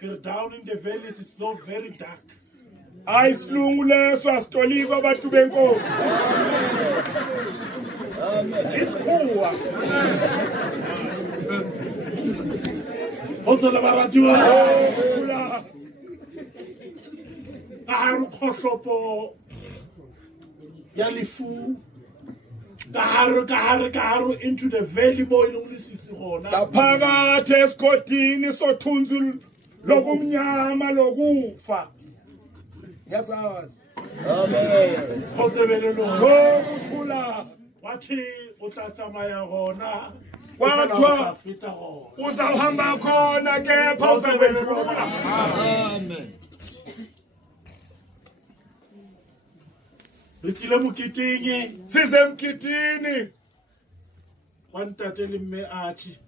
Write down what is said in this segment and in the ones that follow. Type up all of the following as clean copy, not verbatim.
Down in the valleys is so very dark. Ayisilungu leso asitolika abantu benkosi. Isikhuwa. Hotola baratiwa. Kaharu khoshopo ya lefu. Kaharu into the valley mo ilulisisi gona. Phakathi esigodini sothunzi lokumnyama lokufa. Yasazi. Amen. Khosebelelo. Ngokuthula. Wathi o tla tsamaya gona. Wathwa uzahamba khona kepha uzabelula. Amen. Ritlile moketeng. Size emkitini. Kwantate le mme athi.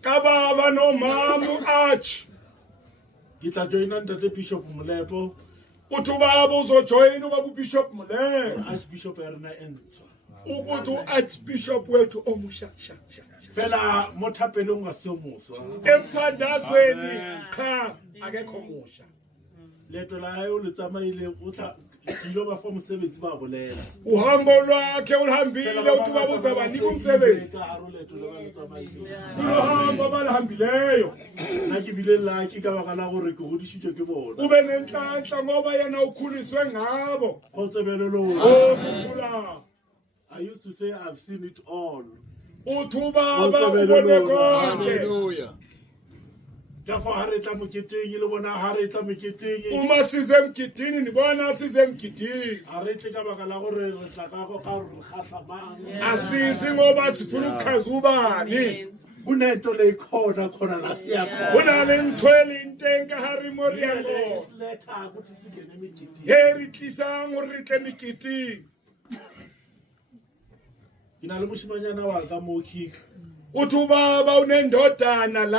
Ka baba nomama athi. Ke tla joina ntate Bishop Molepo. Uthi ubaba uzojoyina ubaba uBishop Molepo. Archbishop Erna Entswa. Ukuthi uArchbishop wethu omusha. Fela mothapele ungasemusa. Emthandazweni cha akekho musha. Leto la hayo le tsamaile o tla dilo ba fa mosebetsi ba bolela. Uhambo lwakhe ulihambile uthi ubaba uzabanika umsebenzi. Uhambo abalihambileyo. Na ke bile lucky ka baka la gore ke godishitswe ke bona. Ube nenhlanhla ngoba yena ukhuliswe ngabo. Khotsebelelo. Ukuthula. I used to say I've seen it all. Uthuba ubone konke. Hallelujah. Ka fa ha re tla moketeng le bona ha re tla moketeng. Uma size emgidini nibona size emgidini. Ha re tle ka baka la gore re tla ka go ka re khatla bang. Asisi ngoba sifuna ukuchaza ubani. Kunento le khona la siya khona. Kunale ngithwele intenga Harry Moriano. Letha ukuthi singene emigidini. Heri tlisang hore tle emgidini. Ina le moshimanyana wa ka mo ki. Uthi ubaba unendodana la